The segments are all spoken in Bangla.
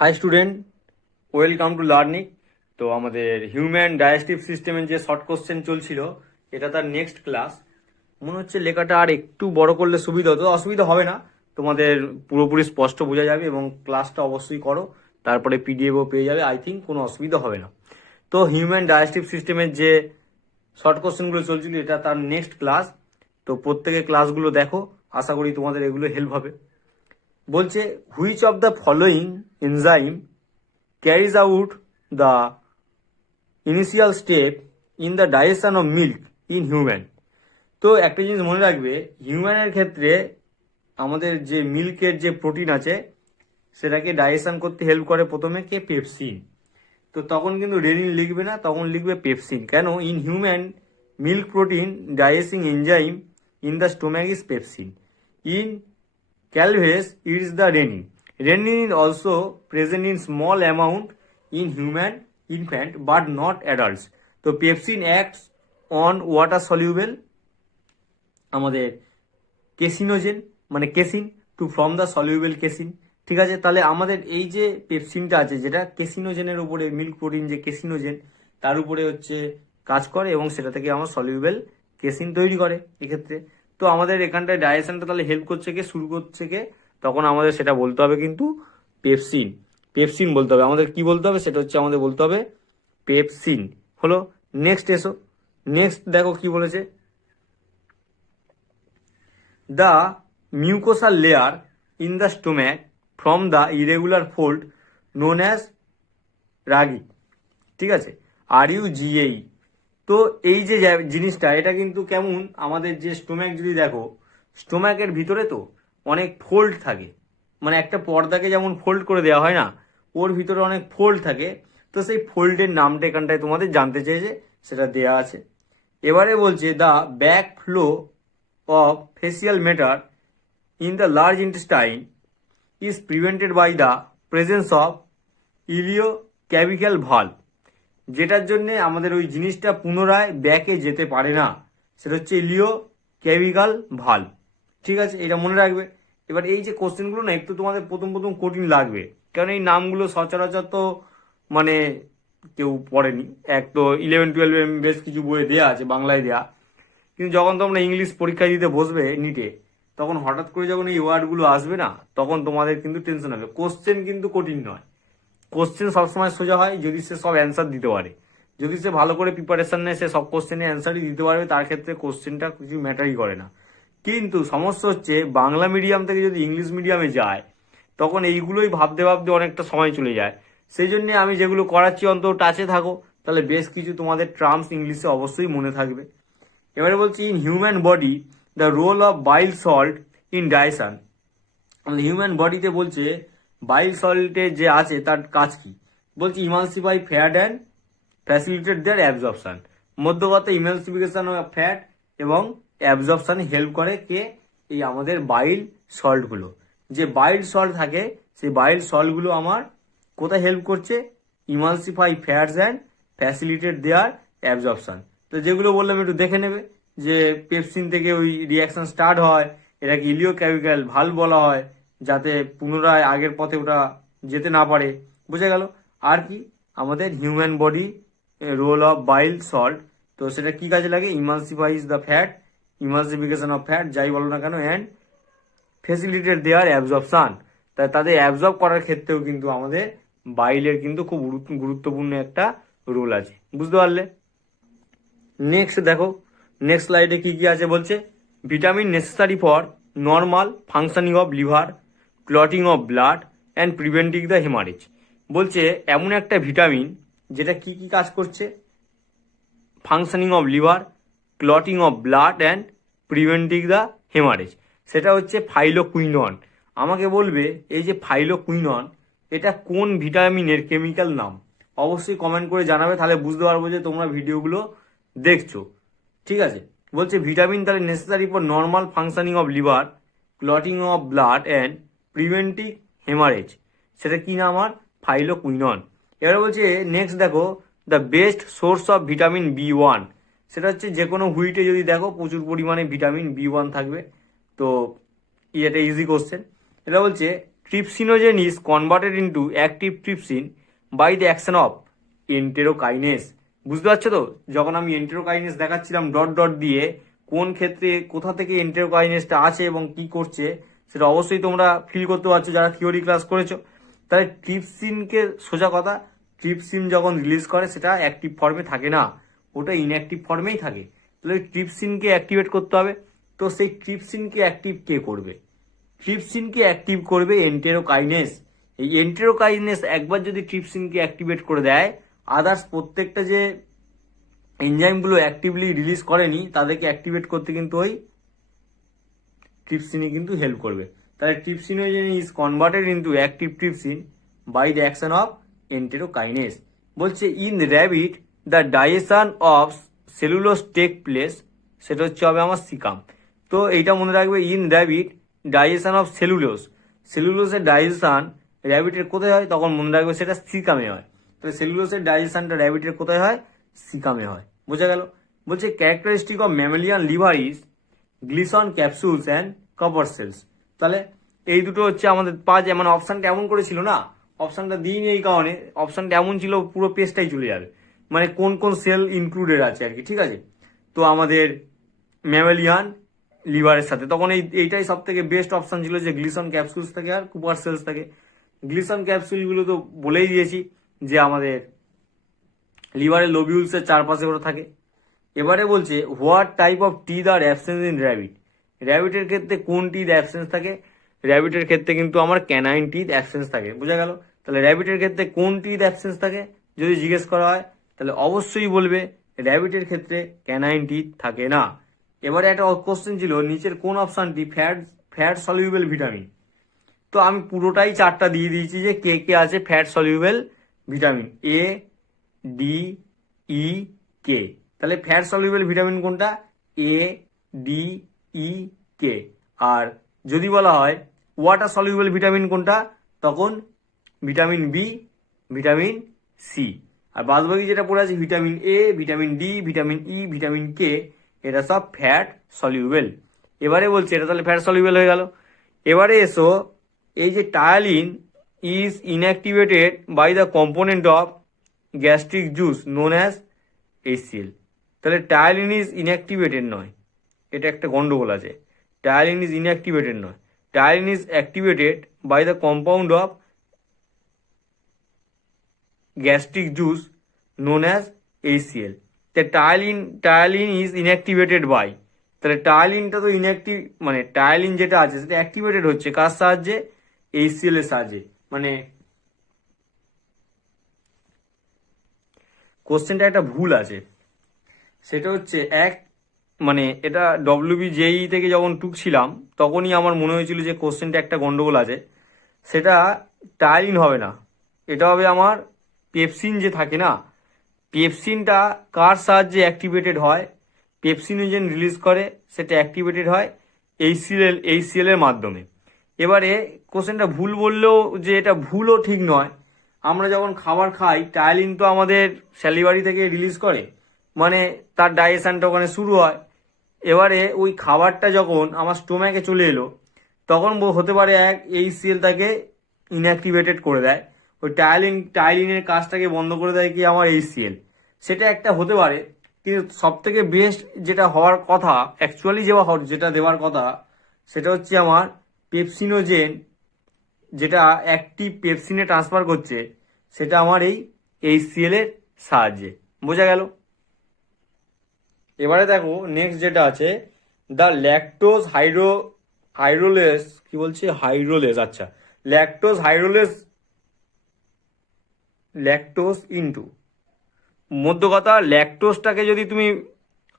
High student, welcome to learning. তো আমাদের হিউম্যান ডাইজেস্টিভ সিস্টেমের যে শর্ট কোশ্চেন চলছিল, এটা তার নেক্সট ক্লাস। মনে হচ্ছে লেখাটা আর একটু বড় করলে সুবিধা হতো। অসুবিধা হবে না, তোমাদের পুরোপুরি স্পষ্ট বোঝা যাবে এবং ক্লাসটা অবশ্যই করো, তারপরে পিডিএফও পেয়ে যাবে। আই থিঙ্ক কোনো অসুবিধা হবে না। তো হিউম্যান ডাইজেস্টিভ সিস্টেমের যে শর্ট কোশ্চেনগুলো চলছিল, এটা তার নেক্সট ক্লাস। তো প্রত্যেকের ক্লাসগুলো দেখো, আশা করি তোমাদের এগুলো হেল্প হবে। বলছে which of the following enzyme carries out the initial step in the digestion of milk in human। তো একটা জিনিস মনে রাখবে, হিউম্যানের ক্ষেত্রে আমাদের যে মিল্কের যে প্রোটিন আছে সেটাকে ডাইজেশন করতে হেল্প করে প্রথমে কে? পেপসিন। তো তখন কিন্তু রেনিন লিখবে না, তখন লিখবে পেপসিন। কেন? In human milk protein digesting enzyme in the stomach is pepsin. In calves it is the renin. Renin is also present in small amount in human infant but not adults. তো pepsin acts on water soluble আমাদের কেসিনোজেন, মানে casein to from the soluble casein. ঠিক আছে, তাহলে আমাদের এই যে পেপসিনটা আছে, যেটা কেসিনোজেনের উপরে, মিল্ক প্রোটিন যে কেসিনোজেন তার উপরে হচ্ছে কাজ করে এবং সেটা থেকে আমার সলিউবেল কেসিন তৈরি করে এক্ষেত্রে। তো আমাদের এখানটায় ডাইজেশনটা তাহলে হেল্প করছে কে, শুরু করছে কে? তখন আমাদের সেটা বলতে হবে কিন্তু পেপসিন। পেপসিন বলতে হবে আমাদের, কি বলতে হবে সেটা হচ্ছে আমাদের বলতে হবে পেপসিন। হলো, নেক্সট এসো। নেক্সট দেখো কি বলেছে। The mucosal layer in the stomach from the irregular fold known as রাগি। ঠিক আছে, RUGAE। তো এই যে জিনিসটা, এটা কিন্তু কেমন, আমাদের যে স্টোম্যাক যদি দেখো, স্টোম্যাকের ভিতরে তো অনেক ফোল্ড থাকে, মানে একটা পর্দাকে যেমন ফোল্ড করে দেওয়া হয় না, ওর ভিতরে অনেক ফোল্ড থাকে। তো সেই ফোল্ডের নামটা এখানটায় তোমাদের জানতে চেয়েছে, সেটা দেয়া আছে। এবারে বলছে the back flow of facial matter in the large intestine is prevented by the presence of ইলিওক্যাভিক্যাল valve। যেটার জন্য আমাদের ওই জিনিসটা পুনরায় ব্যাকে যেতে পারে না, সেটা হচ্ছে ইলিওক্যাভিক্যাল valve। ঠিক আছে, এটা মনে রাখবে। এবার এই যে কোশ্চেনগুলো না, একটু তোমাদের প্রথম প্রথম কঠিন লাগবে, কারণ এই নামগুলো সচরাচর তো মানে কেউ পড়েনি। এক তো 11-12 বেশ কিছু বইয়ে দেওয়া আছে, বাংলায় দেওয়া, কিন্তু যখন তোমরা ইংলিশ পরীক্ষা দিতে বসবে নিটে, তখন হঠাৎ করে যখন এই ওয়ার্ডগুলো আসবে না, তখন তোমাদের কিন্তু টেনশন হবে। কোশ্চেন কিন্তু কঠিন নয়, কোশ্চেন সবসময় সোজা হয় যদি সে সব অ্যান্সার দিতে পারে। যদি সে ভালো করে প্রিপারেশন নেয়, সে সব কোশ্চেনে অ্যান্সারই দিতে পারবে, তার ক্ষেত্রে কোশ্চেনটা কিছু ম্যাটারই করে না। কিন্তু সমস্যা হচ্ছে বাংলা মিডিয়াম থেকে যদি ইংলিশ মিডিয়ামে যায়, তখন এইগুলোই ভাবতে ভাবতে অনেকটা সময় চলে যায়। সেই জন্য আমি যেগুলো করাচ্ছি অন্তত টাচে থাকো, তাহলে বেশ কিছু তোমাদের টার্মস ইংলিশে অবশ্যই মনে থাকবে। এবারে বলছি in human body the role of bile salt in digestion. আমাদের হিউম্যান বডিতে বলছে বাইল সল্টের যে আছে তার কাজ কি। বলছে emulsify fat and facilitate their absorption. মধ্য কথা ইমালসিফিকেশন অফ ফ্যাট এবং অ্যাবজর্পশনে হেল্প করে কে? এই আমাদের বাইল সল্টগুলো। যে বাইল সল্ট থাকে, সেই বাইল সল্টগুলো আমার কোথায় হেল্প করছে? Emulsify fats and facilitate their absorption. তো যেগুলো বললাম একটু দেখে নেবে, যে পেপসিন থেকে ওই রিয়াকশন স্টার্ট হয়, এটাকে ইলিওক্যাভিক্যাল ভালভ বলা হয়, যাতে পুনরায় আগের পথে ওটা যেতে না পারে। বুঝে গেল? আর কি আমাদের human body role of bile salt, তো সেটা কি কাজে লাগে? Emulsifies the fat, emulsification of fat যাই বলো না কেন, অ্যান্ড ফেসিলিটেট দেয়ার অ্যাবজর্পশন। তাই তাদের অ্যাবজর্ব করার ক্ষেত্রেও কিন্তু আমাদের বাইলের কিন্তু খুব গুরুত্বপূর্ণ একটা রোল আছে। বুঝতে পারলে? নেক্সট দেখো, নেক্সট স্লাইডে কি কি আছে বলছে। Vitamin necessary for normal functioning of liver, clotting of blood and preventing the haemorrhage. বলছে এমন একটা ভিটামিন যেটা কি কি কাজ করছে? Functioning of liver, clotting of blood and preventing the haemorrhage. সেটা হচ্ছে ফাইলোকুইনন। আমাকে বলবে এই যে ফাইলোকুইনন, এটা কোন ভিটামিনের কেমিক্যাল নাম? অবশ্যই কমেন্ট করে জানাবে, তাহলে বুঝতে পারবো যে তোমরা ভিডিওগুলো দেখছো। ঠিক আছে, বলছে ভিটামিন তাহলে necessary for normal functioning of liver, clotting of blood and preventing haemorrhage. সেটা কি নাম? আমার ফাইলোকুইনন। এবারে বলছে নেক্সট দেখো, the best source of vitamin B1। সেটা হচ্ছে যে কোনো হুইটে যদি দেখো প্রচুর পরিমাণে ভিটামিন B1 থাকবে। তো এটা ইজি কোশ্চেন। এটা বলছে trypsinogen is converted into active trypsin by the action of enterokinase. বুঝতে পারছো তো, যখন আমি এন্টেরোকাইনেস দেখাচ্ছিলাম ডট ডট দিয়ে, কোন ক্ষেত্রে কোথা থেকে এন্টেরোকাইনেসটা আছে এবং কি করছে সেটা অবশ্যই তোমরা ফিল করতে পারছো যারা থিওরি ক্লাস করেছো। তাহলে ট্রিপসিনকে, সোজা কথা, ট্রিপসিন যখন রিলিজ করে সেটা অ্যাক্টিভ ফর্মে থাকে না, ওটা ইনঅ্যাক্টিভ ফর্মেই থাকে। তাহলে ট্রিপসিনকে অ্যাক্টিভেট করতে হবে। তো সেই ট্রিপসিনকে অ্যাক্টিভ কে করবে? ট্রিপসিনকে অ্যাক্টিভ করবে এন্টেরোকাইনেস। এই এন্টেরোকাইনেস একবার যদি ট্রিপসিনকে অ্যাক্টিভেট করে দেয়, আদার্স প্রত্যেকটা যে এনজাইমগুলো অ্যাক্টিভলি রিলিজ করেনি তাদেরকে অ্যাক্টিভেট করতে কিন্তু ওই ট্রিপসিনই কিন্তু হেল্প করবে। তাহলে trypsinogen is converted into active trypsin by the action of enterokinase. বলছে in rabbit the digestion of cellulose take place, সেটা হচ্ছে হবে আমার সিকাম। তো এইটা মনে রাখবে, in rabbit digestion of cellulose, সেলুলোজের ডাইজেশন র্যাবিটের কোথায় হয়, তখন মনে রাখবে সেটা সিকামে হয়। তাহলে সেলুলোজের ডাইজেশনটা র্যাবিটের কোথায় হয়? সিকামে হয়। বোঝা গেল? বলছে characteristic of mammalian liver is Glisson capsules and Kupffer cells. তাহলে এই দুটো হচ্ছে আমাদের পাঁচ, মানে অপশানটা এমন করেছিল না, অপশানটা দিইনি এই কারণে, অপশানটা এমন ছিল পুরো পেজটাই চলে যাবে, মানে কোন কোন সেল ইনক্লুডেড আছে আর কি, ঠিক আছে। তো আমাদের ম্যামেলিয়ান লিভারের সাথে তখন এইটাই সব থেকে বেস্ট অপশন ছিল যে গ্লিসন ক্যাপসুলস থাকে আর কুপার সেলস থাকে। গ্লিসন ক্যাপসুলগুলো তো বলেই দিয়েছি যে আমাদের লিভারের লোবিউলসের চারপাশে ওরা থাকে। এবারে বলছে what type of teeth are absence in rabbit. র্যাবিটের ক্ষেত্রে কোন টিথ অ্যাবসেন্স থাকে? র্যাবিটের ক্ষেত্রে কিন্তু আমার ক্যানাইন টিথ অ্যাবসেন্স থাকে। বোঝা গেল? তাহলে র্যাবিটের ক্ষেত্রে কোন টিথ অ্যাবসেন্স থাকে যদি জিজ্ঞেস করা হয়, তাহলে অবশ্যই বলবে র্যাবিটের ক্ষেত্রে ক্যানাইন টিথ থাকে না। এবারে একটা কোশ্চেন ছিল, নিচের কোন অপশনটি ফ্যাট সলিউবেল ভিটামিন। তো আমি পুরোটাই চারটা দিয়ে দিয়েছি যে কে কে আছে fat soluble vitamin, A D E K. তাহলে ফ্যাট সলিউবেল ভিটামিন কোনটা? এ ডি ই কে। আর যদি বলা হয় ওয়াটার সলিউবেল ভিটামিন কোনটা, তখন ভিটামিন বি, ভিটামিন সি। আর বাদবাকি যেটা পড়ে আছে vitamin A, vitamin D, vitamin E, vitamin K, এটা সব ফ্যাট সলিউবেল। এবারে বলছে এটা তাহলে ফ্যাট সলিউবেল হয়ে গেল। এবারে এসো, এই যে ptyalin is inactivated by the component of gastric juice known as HCl। তাহলে টায়ালিন ইজ ইনঅ্যাক্টিভেটেড নয়, এটা একটা গন্ডগোল আছে। টায়ালিন ইজ ইনঅ্যাক্টিভেটেড নয়, ptyalin is activated by the compound of gastric juice known as HCl। Ptyalin is inactivated by, তাহলে টায়ালিনটা তো ইনঅ্যাক্টিভ, মানে টায়ালিন যেটা আছে সেটা অ্যাক্টিভেটেড হচ্ছে কার সাহায্যে? HCl এর সাহায্যে। মানে কোশ্চেনটা একটা ভুল আছে, সেটা হচ্ছে মানে এটা WBJEE থেকে যখন টুকছিলাম তখনই আমার মনে হয়েছিল যে কোশ্চেনটা একটা গন্ডগোল আছে। সেটা টায়ালিন হবে না, এটা হবে আমার পেপসিন যে থাকে না, পেপসিনটা কার সাহায্যে অ্যাক্টিভেটেড হয়? পেপসিনোজেন রিলিজ করে, সেটা অ্যাক্টিভেটেড হয় HCl এর মাধ্যমে। এবারে কোশ্চেনটা ভুল বললেও যে এটা ভুলও ঠিক নয়। আমরা যখন খাবার খাই টায়ালিন তো আমাদের স্যালিভারি থেকে রিলিজ করে, মানে তার ডাইজেশনটা ওখানে শুরু হয়। এবারে ওই খাবারটা যখন আমার স্টোম্যাকে চলে এলো তখন হতে পারে HCl তাকে ইনঅ্যাক্টিভেটেড করে দেয়, ওই টায়ালিনের কাজটাকে বন্ধ করে দেয় কি আমার HCl, সেটা একটা হতে পারে। কিন্তু সব থেকে বেস্ট যেটা হওয়ার কথা, অ্যাকচুয়ালি যেটা দেওয়ার কথা, সেটা হচ্ছে আমার পেপসিনোজেন, যেটা অ্যাক্টিভ পেপসিনে ট্রান্সফার করছে, সেটা আমার এই HCl এর সাহায্যে। বোঝা গেল? এবারে দেখো নেক্সট যেটা আছে, দ্য ল্যাকটোজ হাইড্রোলেস, কি বলছে হাইড্রোলেস, আচ্ছা ল্যাকটোজ ইনটু, মধ্য কথা ল্যাকটোজটাকে যদি তুমি,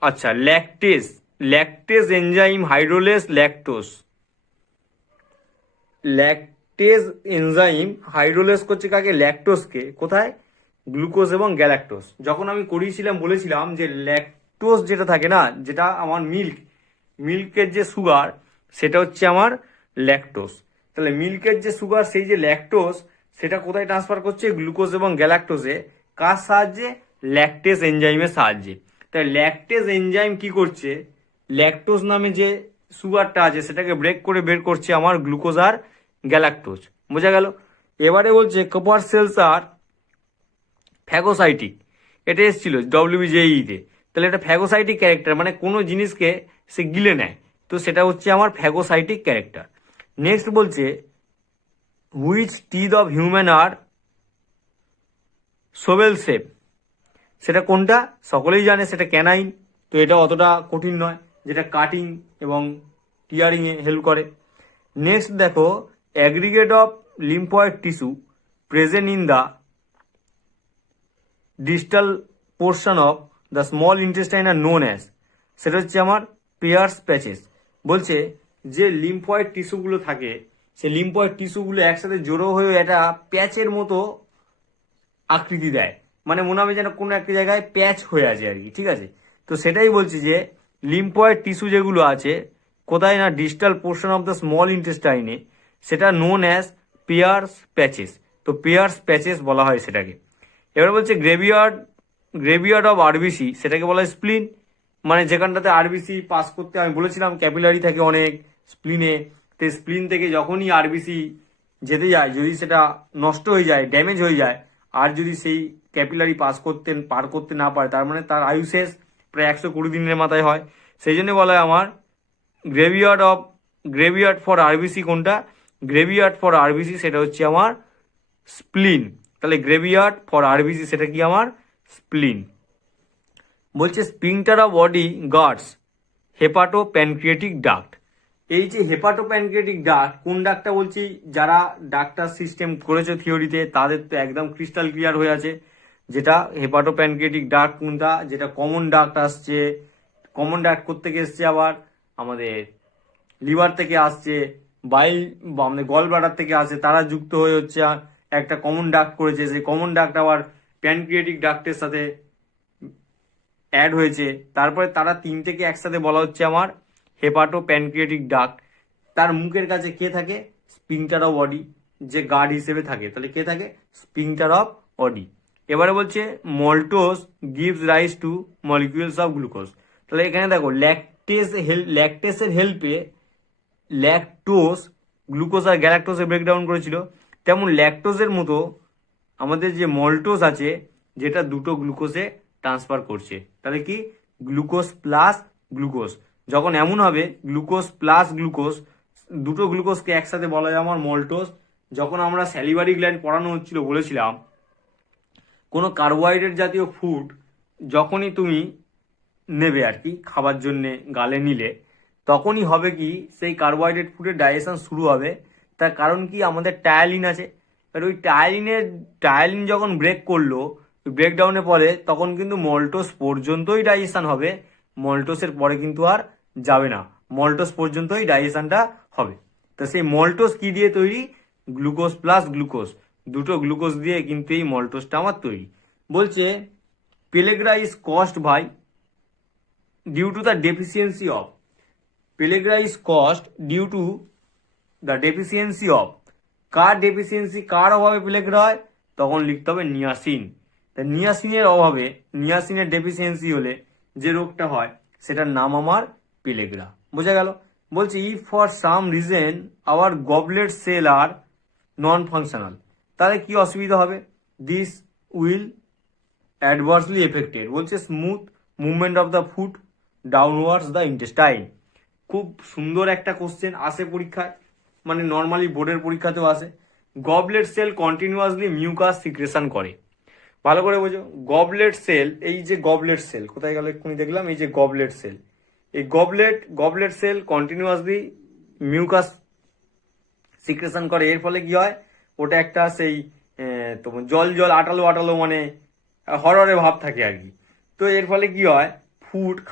আচ্ছা ল্যাকটেজ এনজাইম হাইড্রোলেস ল্যাকটেজ এনজাইম হাইড্রোলেস করছে কাকে? ল্যাকটোজকে। কোথায়? গ্লুকোজ এবং গ্যালাক্টোজ। যখন আমি করিয়েছিলাম বলেছিলাম যে ল্যাকটোজ যেটা থাকে না, যেটা আমার মিল্কের যে সুগার, সেটা হচ্ছে আমার ল্যাকটোজ। তাহলে মিল্কের যে সুগার, সেই যে ল্যাকটোজ, সেটা কোথায় ট্রান্সফার করছে? গ্লুকোজ এবং গ্যালাক্টোজে। কার সাহায্যে? ল্যাকটেজ এনজাইমের সাহায্যে। তাই ল্যাকটেজ এনজাইম কি করছে? ল্যাকটোজ নামে যে সুগারটা আছে সেটাকে ব্রেক করে বের করছে আমার গ্লুকোজ আর গ্যালাক্টোজ। বোঝা গেল? এবারে বলছে কপার সেলস আর ফ্যাগোসাইটিক, এটা এসেছিল ডব্লিউবিজেইতে। তাহলে এটা ফ্যাগোসাইটিক ক্যারেক্টার, মানে কোনো জিনিসকে সে গিলে নেয়, তো সেটা হচ্ছে আমার ফ্যাগোসাইটিক ক্যারেক্টার। নেক্সট বলছে which teeth of human are shovel shape, সেটা কোনটা? সকলেই জানে সেটা ক্যানাইন, তো এটা অতটা কঠিন নয়, যেটা কাটিং এবং টিয়ারিংয়ে হেল্প করে। নেক্সট দেখো aggregate of lymphoid tissue present in the distal portion of the small intestine are known as, সেটা হচ্ছে আমার পেয়ার্স প্যাচেস। বলছে যে লিম্ফয়েড টিস্যুগুলো থাকে, সেই লিম্ফয়েড টিস্যুগুলো একসাথে জড়ো হয়ে একটা প্যাচের মতো আকৃতি দেয়, মানে মনে হবে যেন কোনো একটা জায়গায় প্যাচ হয়ে আছে আর কি, ঠিক আছে? তো সেটাই বলছি যে লিম্ফয়েড টিস্যু যেগুলো আছে কোথায় না distal portion of the small ইন্টেস্টাইনে, সেটা নোন অ্যাজ পেয়ার্স প্যাচেস। তো পেয়ার্স প্যাচেস বলা হয় সেটাকে। এবার বলছে গ্রেভিয়ার্ড অফ আরবিসি, সেটাকে বলা হয় স্প্লিন, মানে যেখানটাতে আরবিসি পাস করতে আমি বলেছিলাম ক্যাপিলারি থাকে অনেক স্প্লিনে, তো স্প্লিন থেকে যখনই আরবিসি যেতে যায়, যদি সেটা নষ্ট হয়ে যায়, ড্যামেজ হয়ে যায়, আর যদি সেই ক্যাপিলারি পার করতে না পারে, তার মানে তার আয়ু শেষ, প্রায় 120 দিনের মাথায় হয়। সেই জন্য বলা হয় আমার গ্রেভিয়ার্ড ফর আরবিসি কোনটা? গ্রেভিয়ার্ড ফর আরবিসি সেটা হচ্ছে আমার স্প্লিন। তাহলে গ্রেভিয়ার্ড ফর আরবিসি সেটা কি? আমার স্প্লিন। বলছে sphincter of body guards hepato pancreatic duct. এই যে হেপাটো প্যানক্রিয়েটিক ডাক্ট, কোন ডাক্টটা বলছি? যারা ডাক্তার সিস্টেম করেছে থিওরিতে তাদের তো একদম ক্রিস্টাল ক্লিয়ার হয়ে আছে যেটা হেপাটো প্যানক্রিয়েটিক ডাক্ট কোনটা, যেটা কমন ডাক্ট আসছে। কমন ডাক্ট কোত্থেকে এসছে? আবার আমাদের লিভার থেকে আসছে, বাইল আমাদের গল ব্লাডার থেকে আসে, তারা যুক্ত হয়ে হচ্ছে একটা কমন ডাক্ট করেছে। সেই কমন ডাক্ট আবার প্যানক্রিয়েটিক ডাক্টের সাথে অ্যাড হয়েছে, তারপরে তারা তিনটেকে একসাথে বলা হচ্ছে আমার হেপাটো প্যানক্রিয়েটিক ডাক্ট। তার মুখের কাছে কে থাকে? স্পিংটার অফ অডি, যে গার্ড হিসেবে থাকে। তাহলে কে থাকে? Sphincter of Audi. এবারে বলছে maltose gives rise to molecules of glucose. তাহলে এখানে দেখো ল্যাকটেসের হেল্পে ল্যাকটোজ গ্লুকোজ আর গ্যালাক্টোজে ব্রেকডাউন করেছিল, তেমন ল্যাকটোজের মতো আমাদের যে মল্টোজ আছে যেটা দুটো গ্লুকোজে ট্রান্সফার করছে। তাহলে কি? Glucose plus glucose. যখন এমন হবে গ্লুকোজ প্লাস গ্লুকোজ, দুটো গ্লুকোজকে একসাথে বলা যায় আমার মল্টোজ। যখন আমরা স্যালিভারি গ্ল্যান্ড পড়ানো হচ্ছিল বলেছিলাম কোনো কার্বোহাইড্রেট জাতীয় ফুড যখনই তুমি নেবে আর কি খাবার জন্য গালে নিলে, তখনই হবে কি সেই কার্বোহাইড্রেট ফুডের ডাইজেশন শুরু হবে। তার কারণ কি? আমাদের টায়ালিন আছে, আর ওই টায়ালিন যখন ব্রেক করলো, ব্রেকডাউনের পরে তখন কিন্তু মল্টোস পর্যন্তই ডাইজেশন হবে, মল্টোসের পরে কিন্তু আর যাবে না, মল্টোস পর্যন্তই ডাইজেশনটা হবে। তো সেই মল্টোস কি দিয়ে তৈরি? গ্লুকোজ প্লাস গ্লুকোজ, দুটো গ্লুকোজ দিয়ে কিন্তু এই মল্টোসটা আমার তৈরি। বলছে pellagra is caused by due to the deficiency of, pellagra is caused due to the deficiency of, কার ডেফিসিয়েন্সি, কার অভাবে পেলেগ্রা হয়? তখন লিখতে হবে নিয়াসিন। তা নিয়াসিনের অভাবে, নিয়াসিনের ডেফিসিয়েন্সি হলে যে রোগটা হয় সেটার নাম আমার পেলেগ্রা। বোঝা গেল? বলছে if for some reason our goblet cell are non functional, তাহলে কি অসুবিধা হবে? This will adversely affected. বলছে smooth movement of the food downwards the intestine. খুব সুন্দর একটা কোশ্চেন আসে পরীক্ষায়, মানে নর্মালি বোর্ডের পরীক্ষাতেও আসে। Goblet cell continuously mucus secretion করে। ভালো করে বোঝো, গবলেট সেল, এই যে গবলেট সেল কোথায় গেল এক্ষুনি দেখলাম, এই যে গবলেট সেল, এই goblet cell continuously mucus secretion করে। এর ফলে কি হয়? ওটা একটা সেই তোমার জল আটালো মানে হররে ভাব থাকে আর কি। তো এর ফলে কি হয়?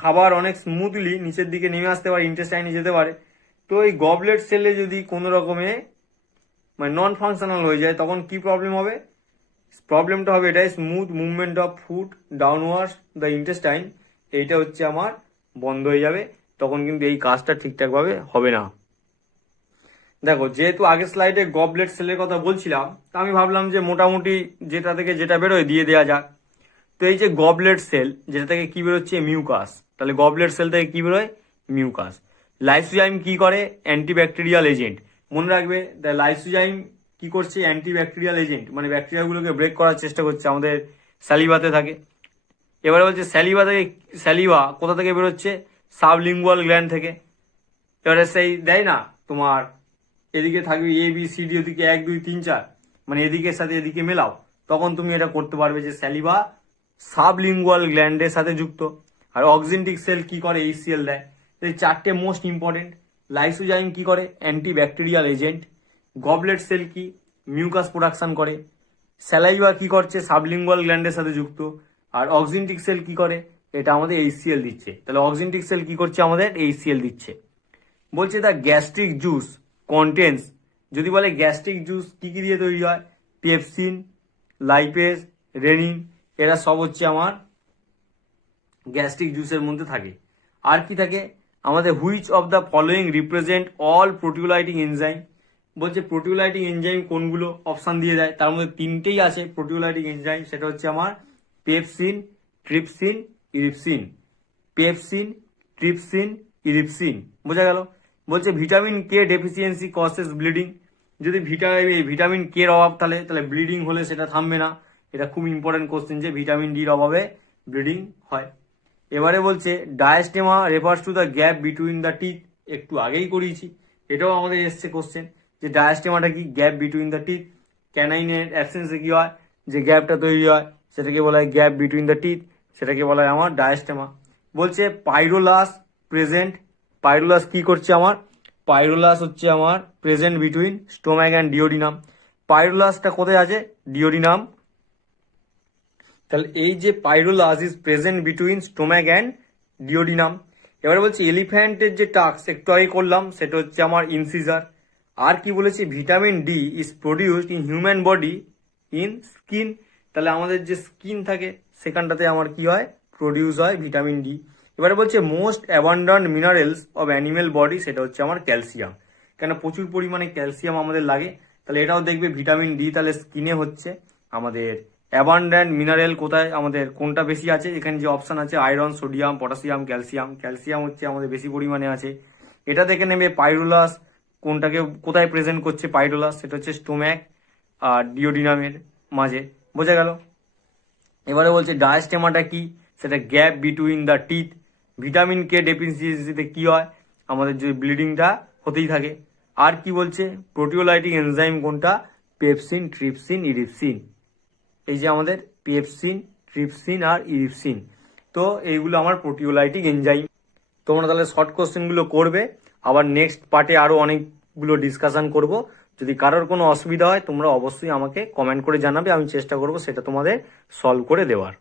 খাবার অনেক স্মুথলি নিচের দিকে নেমে আসতে পারে, ইন্টেস্টাইনে যেতে পারে। তো এই গবলেট সেলে যদি কোনো রকমে মানে নন ফাংশনাল হয়ে যায়, তখন কি প্রবলেম হবে? প্রবলেমটা হবে এটাই, smooth movement of food downwards the intestine, এইটা হচ্ছে আমার বন্ধ হয়ে যাবে, তখন কিন্তু এই কাজটা ঠিকঠাকভাবে হবে না। দেখো, যেহেতু আগের স্লাইডে গবলেট সেলের কথা বলছিলাম, তা আমি ভাবলাম যে মোটামুটি যেটা থেকে যেটা বেরোয় দিয়ে দেওয়া যাক। তো এই যে গবলেট সেল, যেটা থেকে কি বেরোচ্ছে? মিউকাস। তাহলে গবলেট সেল থেকে কি বেরোয়? মিউকাস। লাইসোজাইম কি করে? Antibacterial agent. মনে রাখবে লাইসোজাইম কি করছে, অ্যান্টিব্যাকটেরিয়াল এজেন্ট, মানে ব্যাকটেরিয়াগুলোকে ব্রেক করার চেষ্টা করছে, আমাদের স্যালিভাতে থাকে। এবারে বলছে স্যালিভা কোথা থেকে বেরোচ্ছে, সাবলিঙ্গুয়াল গ্ল্যান্ড থেকে। এবারে সেই দেয় না তোমার, এদিকে থাকবে এ বি সি ডি, ওদিকে 1 2 3 4, মানে এদিকের সাথে এদিকে মেলাও, তখন তুমি এটা করতে পারবে যে স্যালিভা সাবলিঙ্গুয়াল গ্ল্যান্ডের সাথে যুক্ত। আর অক্সিনটিক সেল কি করে, এইচসিএল দেয়। এই চারটে মোস্ট ইম্পর্টেন্ট। লাইসোজাইম কি করে, অ্যান্টিব্যাকটেরিয়াল এজেন্ট। গবলেট সেল কি, মিউকাস প্রোডাকশন করে। স্যালাইভা কি করছে, সাবলিঙ্গুয়াল গ্ল্যান্ডের সাথে যুক্ত। আর অক্সিনটিক সেল কি করে, এটা আমাদের এইচসিএল দিচ্ছে। তাহলে অক্সিনটিক সেল কি করছে, আমাদের এইচসিএল দিচ্ছে। বলছে দ্য গ্যাস্ট্রিক জুস কন্টেন্স, যদি বলে গ্যাস্ট্রিক জুস কি কি দিয়ে তৈরি হয়, পেপসিন, লাইপেজ, রেনিন, এরা সব হচ্ছে আমার গ্যাস্ট্রিক জুসের মধ্যে থাকে। আর কি থাকে আমাদের, which of the following represent all proteolytic enzyme. বলছে প্রোটিওলাইটিং এনজাইম কোনগুলো, অপশন দিয়ে দেয়, তার মধ্যে 3টেই আছে প্রোটিওলাইটিং এনজাইম, সেটা হচ্ছে আমার পেপসিন, ট্রিপসিন, ইরিপসিন। পেপসিন, ট্রিপসিন, ইরিপসিন, বোঝা গেল। বলছে vitamin K deficiency causes bleeding, যদি ভিটামিন কে এর অভাব তাহলে তাহলে ব্লিডিং হলে সেটা থামবে না। এটা খুব ইম্পর্টেন্ট কোশ্চেন যে ভিটামিন ডির অভাবে ব্লিডিং হয়। এবারে বলছে diastema refers to the gap between the teeth, একটু আগেই করিয়েছি, এটাও আমাদের এসছে কোশ্চেন যে ডায়াস্টেমাটা কি, গ্যাপ বিটুইন দ্য টিথ। ক্যানাইনের অ্যাবসেন্সে কি হয়, যে গ্যাপটা তৈরি হয় সেটাকে বলা হয় গ্যাপ বিটুইন দ্য টিথ, সেটাকে বলা হয় আমার ডায়াস্টেমা। বলছে পাইরোলাস প্রেজেন্ট, পাইরোলাস কি করছে আমার, পাইরোলাস হচ্ছে আমার present between stomach and duodenum. পাইরোলাসটা কোথায় আছে, ডিওডিনাম। তাহলে এই যে pylorus is present between stomach and duodenum. এবারে বলছি এলিফ্যান্টের যে টাস্ক একটু আগে করলাম সেটা হচ্ছে আমার ইনসিজার। আর কি বলেছি, vitamin D is produced in human body in skin. তাহলে আমাদের যে স্কিন থাকে সেখানটাতে আমার কি হয়, প্রডিউস হয় ভিটামিন ডি। এবারে বলছে most abundant minerals of animal body, সেটা হচ্ছে আমার ক্যালসিয়াম। কেন প্রচুর পরিমাণে ক্যালসিয়াম আমাদের লাগে, তাহলে এটাও দেখবে ভিটামিন ডি তাহলে স্কিনে হচ্ছে আমাদের অ্যাবান্ড্যান্ট মিনারেল। কোথায় আমাদের কোনটা বেশি আছে, এখানে যে অপশন আছে iron, sodium, potassium, calcium. Calcium হচ্ছে আমাদের বেশি পরিমাণে আছে। এটা দেখে নেবে পাইরোলাস কোনটাকে কোথায় প্রেজেন্ট করছে, পাইরোলাস সেটা হচ্ছে স্টোম্যাক আর ডিওডিনামের মাঝে, বোঝা গেল। এবারে বলছে ডায়াস্টেমাটা কি, সেটা gap between the teeth. Vitamin K ডেফিসিয়েন্সিতে কি হয়, আমাদের যে ব্লিডিংটা হতেই থাকে। আর কি বলছে প্রোটিওলাইটিক এনজাইম কোনটা, পেপসিন, ট্রিপসিন, ইরিপসিন। এই যে আমাদের পেপসিন, ট্রিপসিন আর ইরিপসিন, তো এইগুলো আমার প্রোটিওলাইটিক এনজাইম। তোমরা তাহলে শর্ট কোশ্চেনগুলো করবে, আবার নেক্সট পার্টে আরো অনেকগুলো ডিসকাশন করব। যদি কারোর কোনো অসুবিধা হয় তোমরা অবশ্যই আমাকে কমেন্ট করে জানাবে, আমি চেষ্টা করব সেটা তোমাদের সলভ করে দেওয়ার।